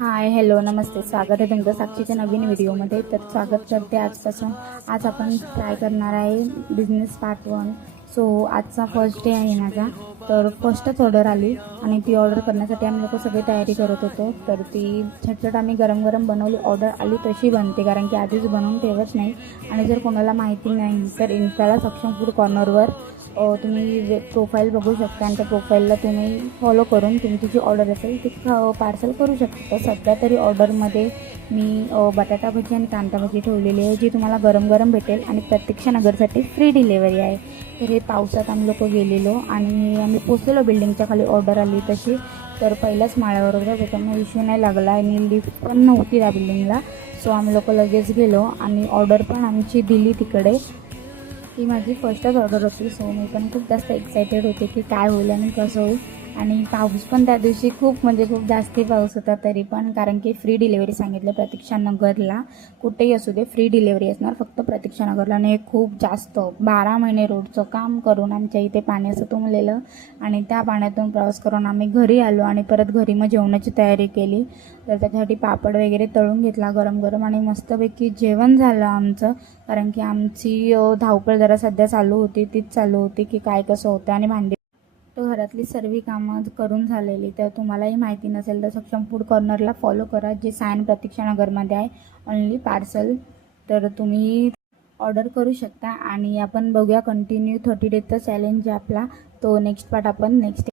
Hi hello नमस्ते, स्वागत आहे तुमचं साक्षीच्या नवीन व्हिडिओमध्ये. तर स्वागत करते आजपासून. आज आपण ट्राय करणार आहे बिझनेस पार्ट 1. सो आजचा फर्स्ट डे आहे माझा. तर फर्स्टच ऑर्डर आली आणि ती ऑर्डर करण्यासाठी आम्ही लोक सगळी तयारी करत होतो. तर ती झटझट आम्ही गरम गरम बनवली. ऑर्डर आली तशी बनते, कारण की आधीच बनवून ठेवत नाही. आणि जर कोणाला माहिती नाही तर इन्स्टाला सक्षम फूड कॉर्नरवर तुम्ही प्रोफाईल बघू शकता आणि त्या प्रोफाईलला तुम्ही फॉलो करून तुमची जी ऑर्डर असेल ती पार्सल करू शकता. तर सध्या तरी ऑर्डरमध्ये मी बटाटा भजी आणि कांदा भजी ठेवलेली आहे, जी तुम्हाला गरम गरम भेटेल आणि प्रत्यक्षा नगरसाठी फ्री डिलेवरी आहे. तर हे पावसात आम्ही लोक गेलेलो आणि आम्ही पोचलेलो बिल्डिंगच्या खाली. ऑर्डर आली तशी. तर पहिल्याच माळ्यावर होता, त्याच्यामुळे इश्यू नाही लागला आणि लिफ्ट पण नव्हती त्या बिल्डिंगला. सो आम्ही लोक लगेच गेलो आणि ऑर्डर पण आमची दिली तिकडे. ही माझी फर्स्टच ऑर्डर होती. सो मी पण खूप जास्त एक्सायटेड होते की काय होईल आणि कसं होईल. आणि पाऊस पण त्या दिवशी खूप खूप जास्ती पाऊस होता तरी पण, कारण की फ्री डिलेवरी सांगितलं प्रतीक्षा नगरला. कुठेही असू दे फ्री डिलेवरी असणार, फक्त प्रतीक्षा नगरला. आणि खूप जास्त 12 महिने रोडचं काम करून आमच्या इथे पाणी असं तुंबलेलं आणि त्या पाण्यातून प्रवास करून आम्ही घरी आलो आणि परत घरी मग जेवणाची तयारी केली. तर त्याच्यासाठी पापड वगैरे तळून घेतला गरम गरम आणि मस्तपैकी जेवण झालं आमचं. कारण की आमची धावपळ जरा सध्या चालू होती, तीच चालू होती की काय कसं होतं. आणि भांडी तर घरातली सर्व कामं करून झालेली. तर तुम्हालाही माहिती नसेल तर सक्षम फूड कॉर्नरला फॉलो करा, जे सायन प्रतीक्षा नगरमध्ये आहे. Only parcel. तर तुम्ही ऑर्डर करू शकता. आणि आपण बघूया कंटिन्यू 30 डेजचा चॅलेंज आपला, तो नेक्स्ट पार्ट आपण नेक्स्ट